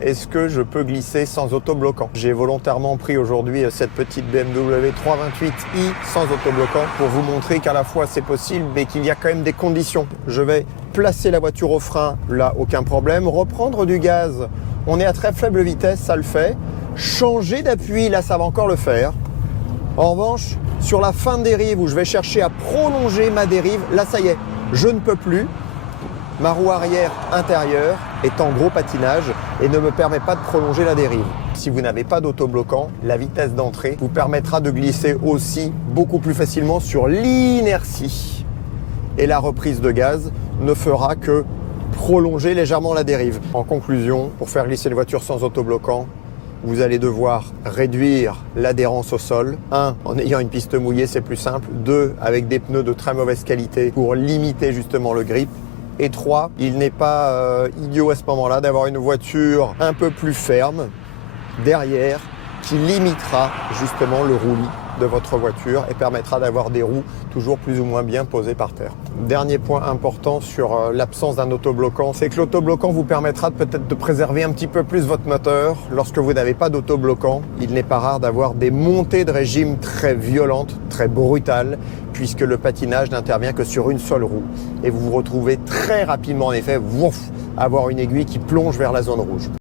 Est-ce que je peux glisser sans autobloquant? J'ai volontairement pris aujourd'hui cette petite BMW 328i sans autobloquant pour vous montrer qu'à la fois c'est possible mais qu'il y a quand même des conditions. Je vais placer la voiture au frein, là aucun problème. Reprendre du gaz, on est à très faible vitesse, ça le fait. Changer d'appui, là ça va encore le faire. En revanche, sur la fin de dérive où je vais chercher à prolonger ma dérive, là ça y est, je ne peux plus. Ma roue arrière intérieure est en gros patinage et ne me permet pas de prolonger la dérive. Si vous n'avez pas d'autobloquant, la vitesse d'entrée vous permettra de glisser aussi beaucoup plus facilement sur l'inertie. Et la reprise de gaz ne fera que prolonger légèrement la dérive. En conclusion, pour faire glisser une voiture sans autobloquant, vous allez devoir réduire l'adhérence au sol. 1. En ayant une piste mouillée, c'est plus simple. 2. Avec des pneus de très mauvaise qualité pour limiter justement le grip. Et 3, il n'est pas idiot à ce moment-là d'avoir une voiture un peu plus ferme derrière qui limitera justement le roulis de votre voiture et permettra d'avoir des roues toujours plus ou moins bien posées par terre. Dernier point important sur l'absence d'un autobloquant, c'est que l'autobloquant vous permettra peut-être de préserver un petit peu plus votre moteur. Lorsque vous n'avez pas d'autobloquant, il n'est pas rare d'avoir des montées de régime très violentes, très brutales, puisque le patinage n'intervient que sur une seule roue. Et vous vous retrouvez très rapidement en effet, avoir une aiguille qui plonge vers la zone rouge.